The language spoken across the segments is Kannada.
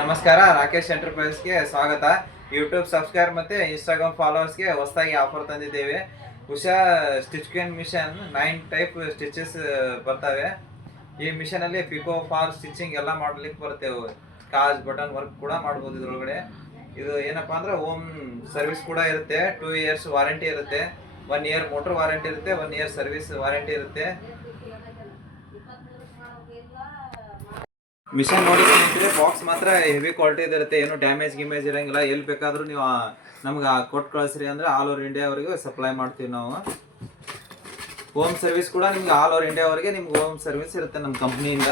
ನಮಸ್ಕಾರ, ರಾಕೇಶ್ ಎಂಟರ್ಪ್ರೈಸ್ಗೆ ಸ್ವಾಗತ. ಯೂಟ್ಯೂಬ್ ಸಬ್ಸ್ಕ್ರೈಬ್ ಮತ್ತು ಇನ್ಸ್ಟಾಗ್ರಾಮ್ ಫಾಲೋವರ್ಸ್ಗೆ ಹೊಸದಾಗಿ ಆಫರ್ ತಂದಿದ್ದೇವೆ. Usha stitch can machine 9 type stitches ಬರ್ತವೆ. ಈ ಮಿಷನಲ್ಲಿ ಪಿಕೋ, ಫಾಲ್, ಸ್ಟಿಚಿಂಗ್ ಎಲ್ಲ ಮಾಡ್ಲಿಕ್ಕೆ ಬರ್ತೇವೆ. ಕಾಜ್ ಬಟನ್ ವರ್ಕ್ ಕೂಡ ಮಾಡ್ಬೋದು ಇದ್ರೊಳಗಡೆ. ಇದು ಏನಪ್ಪ ಅಂದ್ರೆ ಹೋಮ್ ಸರ್ವಿಸ್ ಕೂಡ ಇರುತ್ತೆ. 2 ಇಯರ್ಸ್ ವಾರಂಟಿ ಇರುತ್ತೆ. 1 ಇಯರ್ ಮೋಟರ್ ವಾರಂಟಿ ಇರುತ್ತೆ, 1 ಇಯರ್ ಸರ್ವಿಸ್ ವಾರಂಟಿ ಇರುತ್ತೆ. ಮಿಷನ್ ನೋಡಿ ಸ್ನೇಹಿತರೆ, ಬಾಕ್ಸ್ ಮಾತ್ರ ಹೆವಿ ಕ್ವಾಲಿಟಿ ಇರುತ್ತೆ. ಏನು ಡ್ಯಾಮೇಜ್ ಗಿಮೇಜ್ ಇರಂಗಿಲ್ಲ. ಎಲ್ಲಿ ಬೇಕಾದರೂ ನೀವು ನಮ್ಗೆ ಕೊಟ್ಟು ಕಳಿಸ್ರಿ ಅಂದರೆ ಆಲ್ ಓವರ್ ಇಂಡಿಯಾವರೆಗೂ ಸಪ್ಲೈ ಮಾಡ್ತೀವಿ ನಾವು. ಹೋಮ್ ಸರ್ವಿಸ್ ಕೂಡ ನಿಮ್ಗೆ ಆಲ್ ಓವರ್ ಇಂಡಿಯಾವರೆಗೆ ನಿಮ್ಗೆ ಹೋಮ್ ಸರ್ವಿಸ್ ಇರುತ್ತೆ ನಮ್ಮ ಕಂಪ್ನಿಯಿಂದ.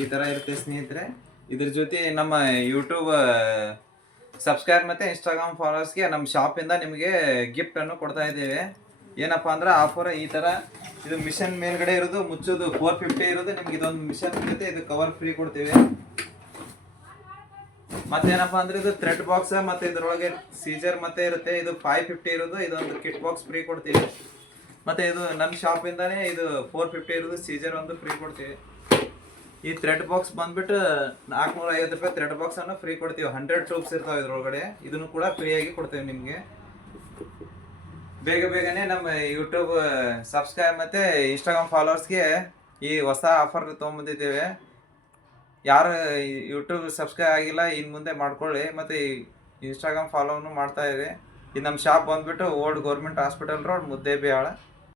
ಈ ಥರ ಇರುತ್ತೆ ಸ್ನೇಹಿತರೆ. ಇದ್ರ ಜೊತೆ ನಮ್ಮ ಯೂಟ್ಯೂಬ್ ಸಬ್ಸ್ಕ್ರೈಬ್ ಮತ್ತು ಇನ್ಸ್ಟಾಗ್ರಾಮ್ ಫಾಲೋವರ್ಸ್ಗೆ ನಮ್ಮ ಶಾಪಿಂದ ನಿಮಗೆ ಗಿಫ್ಟನ್ನು ಕೊಡ್ತಾ ಇದ್ದೇವೆ. ಏನಪ್ಪ ಅಂದ್ರೆ ಆಫರ್ ಈ ಥರ. ಇದು ಮಿಷನ್ ಮೇಲ್ಗಡೆ ಇರೋದು ಮುಚ್ಚೋದು 450 ಇರೋದು ನಿಮ್ಗೆ ಇದೊಂದು ಮಿಷನ್ ಜೊತೆ ಇದು ಕವರ್ ಫ್ರೀ ಕೊಡ್ತೀವಿ. ಮತ್ತೇನಪ್ಪ ಅಂದ್ರೆ ಇದು ಥ್ರೆಡ್ ಬಾಕ್ಸ್ ಮತ್ತು ಇದರೊಳಗೆ ಸೀಜರ್ ಮತ್ತೆ ಇರುತ್ತೆ. ಇದು 550 ಇರೋದು ಇದೊಂದು ಕಿಟ್ ಬಾಕ್ಸ್ ಫ್ರೀ ಕೊಡ್ತೀವಿ. ಮತ್ತು ಇದು ನನ್ನ ಶಾಪಿಂದಾನೇ ಇದು 450 ಇರೋದು ಸೀಜರ್ ಒಂದು ಫ್ರೀ ಕೊಡ್ತೀವಿ. ಈ ಥ್ರೆಡ್ ಬಾಕ್ಸ್ ಬಂದ್ಬಿಟ್ಟು 450 ರೂಪಾಯಿ ಥ್ರೆಡ್ ಬಾಕ್ಸ್ ಅನ್ನು ಫ್ರೀ ಕೊಡ್ತೀವಿ. 100 ಟ್ಯೂಬ್ಸ್ ಇರ್ತಾವೆ ಇದ್ರೊಳಗಡೆ. ಇದನ್ನು ಕೂಡ ಫ್ರೀಯಾಗಿ ಕೊಡ್ತೇವೆ ನಿಮಗೆ. ಬೇಗನೆ ನಮ್ಮ ಯೂಟ್ಯೂಬ್ ಸಬ್ಸ್ಕ್ರೈಬ್ ಮತ್ತು ಇನ್ಸ್ಟಾಗ್ರಾಮ್ ಫಾಲೋವರ್ಸ್ಗೆ ಈ ಹೊಸ ಆಫರ್ ತೊಗೊಂಬಂದಿದ್ದೇವೆ. ಯಾರು ಯೂಟ್ಯೂಬ್ ಸಬ್ಸ್ಕ್ರೈಬ್ ಆಗಿಲ್ಲ ಇನ್ನು ಮುಂದೆ ಮಾಡ್ಕೊಳ್ಳಿ. ಮತ್ತು ಇನ್ಸ್ಟಾಗ್ರಾಮ್ ಫಾಲೋನು ಮಾಡ್ತಾ ಇದೆ. ಇದು ನಮ್ಮ ಶಾಪ್ ಬಂದ್ಬಿಟ್ಟು old government hospital road, Muddebihal.